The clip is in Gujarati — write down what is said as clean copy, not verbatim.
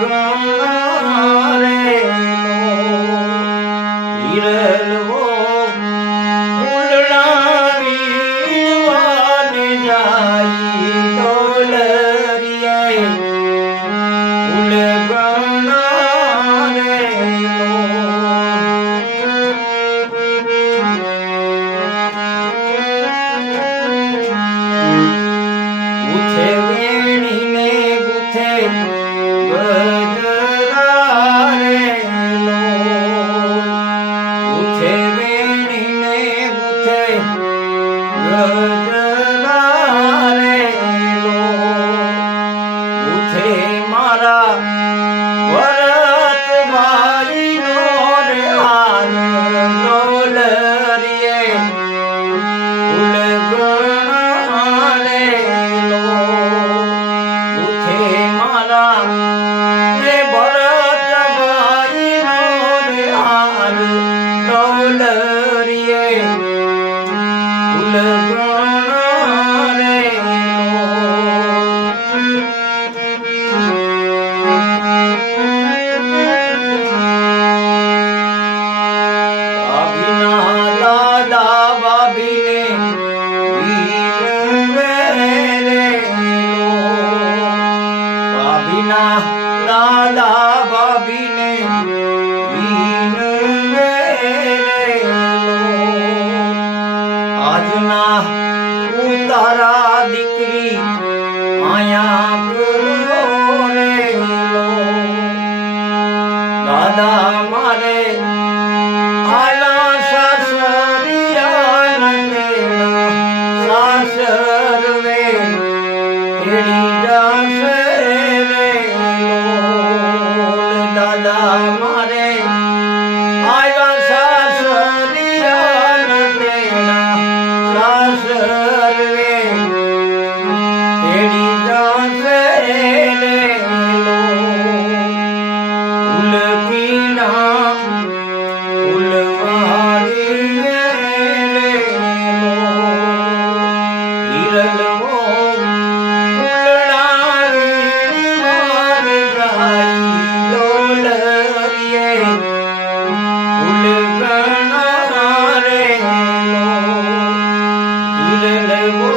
ગણારે હિરલવો ફૂલડાવી વાને જાય ડોલરિયે ફૂલ ગણારે ગુથે વેણીને ગુથે ગજરારે ગુથે વેણીને ગુથે ગજરારે ગુથે મારા વરત ભાઈનો રે હાલ ડોલરિયે ફૂલ ગણારે ગુથે મારા રે ભરત ભાઈનો રે હાલ ડોલરિયે ફૂલ ગણારે ભાભીના દાદા ભાભીને ભાભીના દાદા ભાભીને આજના ઉતારા દીકરી આયા કરો રે દાદા મારે આલા સાસરિયા નંદેના સાસર વે તેડી જાશે રે દાદા મારે આયા સાસરિયા નંદેના સાસર વે તેડી જાશે રે ઉલકીના ઉલવાડી હિરલવો ફૂલડાવી વાને જાય ડોલરિયે ફૂલ ગણારે હિરલવો